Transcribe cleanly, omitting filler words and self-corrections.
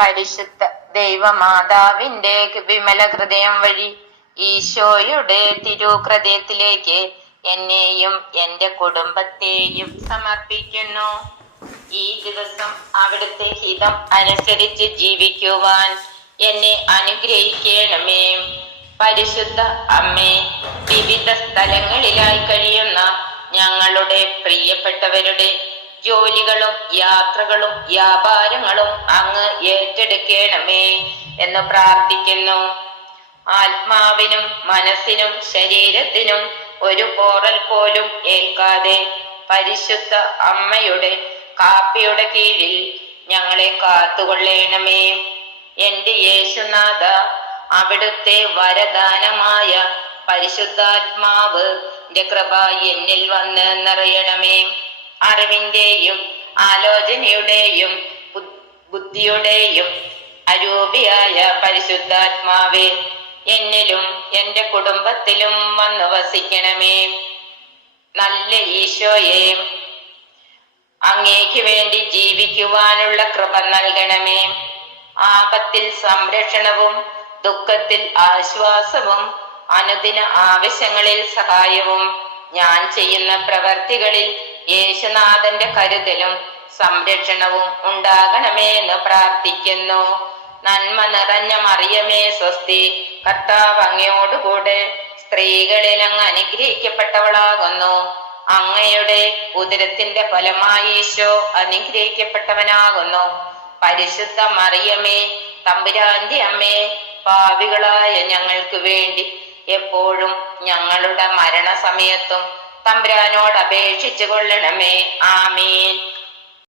പരിശുദ്ധ ദൈവമാതാവിന്റെ വിമല ഹൃദയം വഴി ഈശോയുടെ തിരുഹൃദയത്തിലേക്ക് എന്നെയും എന്റെ കുടുംബത്തെയും സമർപ്പിക്കുന്നു. ഈ ദിവസം അവിടുത്തെ ഹിതം അനുസരിച്ച് ജീവിക്കുവാൻ എന്നെ അനുഗ്രഹിക്കണമേ. പരിശുദ്ധ അമ്മേ, വിവിധ സ്ഥലങ്ങളിലായി കഴിയുന്ന ഞങ്ങളുടെ പ്രിയപ്പെട്ടവരുടെ ജോലികളും യാത്രകളും വ്യാപാരങ്ങളും അങ്ങ് ഏറ്റെടുക്കണമേ എന്ന് പ്രാർത്ഥിക്കുന്നു. ആത്മാവിനും മനസ്സിനും ശരീരത്തിനും ഒരു പോറൽ പോലും ഏൽക്കാതെ പരിശുദ്ധ അമ്മയുടെ കാപ്പിയുടെ കീഴിൽ ഞങ്ങളെ കാത്തുകൊള്ളണമേ. എന്റെ യേശുനാഥ, അവിടുത്തെ വരദാനമായ പരിശുദ്ധാത്മാവ് കൃപ എന്നിൽ വന്ന് നിറയണമേ. അറിവിന്റെയും ആലോചനയുടെയും ബുദ്ധിയുടെയും അരൂപിയായ പരിശുദ്ധാത്മാവേ, എന്നിലും എന്റെ കുടുംബത്തിലും വന്നു വസിക്കണമേ. നല്ല ഈശോയെ, അങ്ങേക്ക് വേണ്ടി ജീവിക്കുവാനുള്ള കൃപ നൽകണമേ. ആപത്തിൽ സംരക്ഷണവും ദുഃഖത്തിൽ ആശ്വാസവും അനുദിന ആവശ്യങ്ങളിൽ സഹായവും ഞാൻ ചെയ്യുന്ന പ്രവർത്തികളിൽ യേശുനാഥന്റെ കരുതലും സംരക്ഷണവും ഉണ്ടാകണമേ എന്ന് പ്രാർത്ഥിക്കുന്നു. നന്മ നിറഞ്ഞ മറിയമേ സ്വസ്തി, കർത്താവ് അങ്ങയോടുകൂടെ സ്ത്രീകളിൽ അങ്ങ് അനുഗ്രഹിക്കപ്പെട്ടവളാകുന്നു. അങ്ങയുടെ ഉദരത്തിന്റെ ഫലമായി ഈശോ അനുഗ്രഹിക്കപ്പെട്ടവനാകുന്നു. പരിശുദ്ധ മറിയമേ, തമ്പുരാന്റെ അമ്മേ, പാപികളായ ഞങ്ങൾക്ക് വേണ്ടി എപ്പോഴും ഞങ്ങളുടെ മരണസമയത്തും തമ്പുരാനോട് അപേക്ഷിച്ചു കൊള്ളണമേ. ആമീൻ.